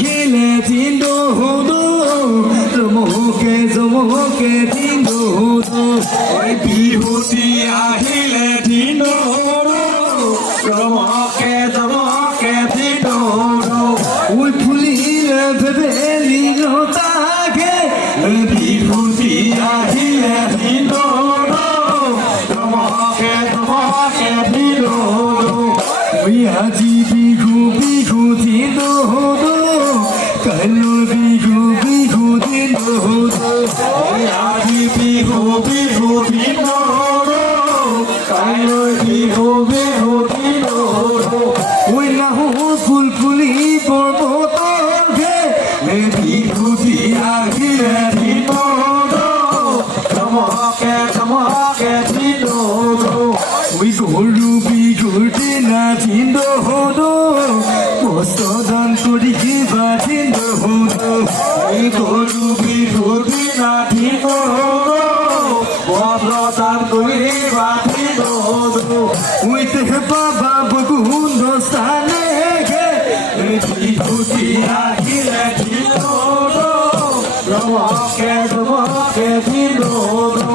খেলে দিনো হলো জমকে দিনো হলো ওই বিহুতি আহিলে দিনো হলো জমকে দিনো হলো ওই ফুলিলে ভেবেলি তাকে বিহুতি আহিলে দিনো হলো জমকে দিনো হলো ওই আজি বিহু দিনো হলো কালো বিহু দিনো হলো আজি বিহু দিনো হলো কালো বিহু দিনো হলো ওই নাহো ফুলফুলি পর্বতকে বিহুতি আহিলে দিনো হলো চমকে দিনো হলো ওই গরু বিহুর দিনা দিনো হলো দান করি কিবা দিনো হলো ওই গরু বিহুর দিনা দিনো হলো দান করি বা দিনো হলো ওই দেহ বাবা বগুন্দ স্থানে বিহুতি আহিলে দিনো হলো চমকে দিনো হলো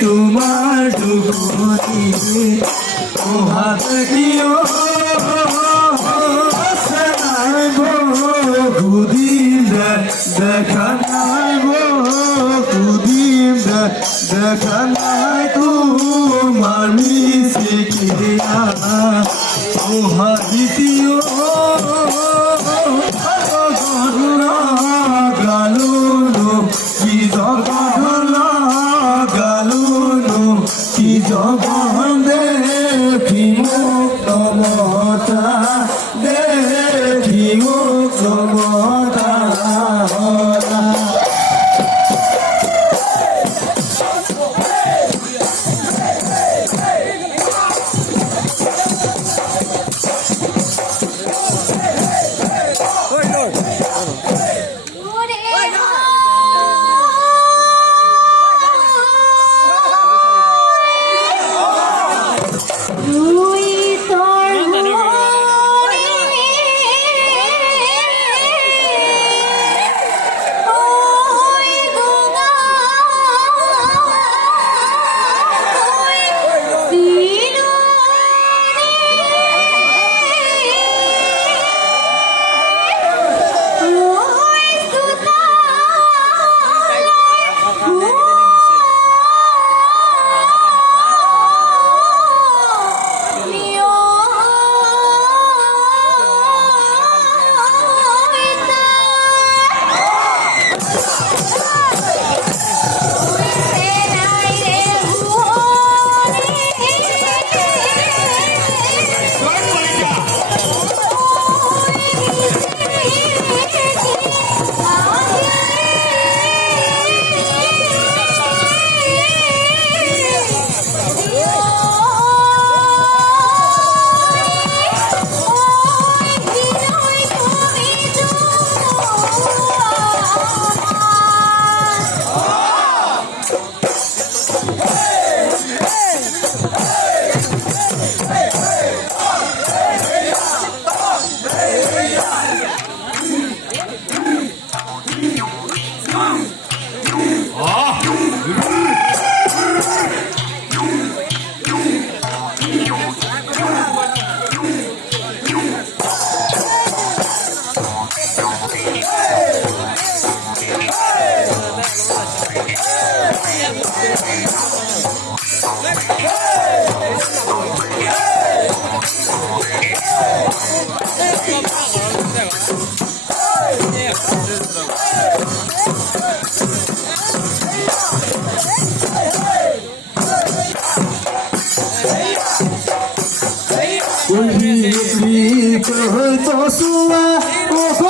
তোমার দুঃখে ও হাত কিও কুদিন দেখা নাই কুদিন দেখা নাই তোমার মিশে কিয়া ও হাদিও গালো কি জগলা গালো কি জগন দেখিমো তমতা দেখিমো তমতা Uli, uli, kahit aswa,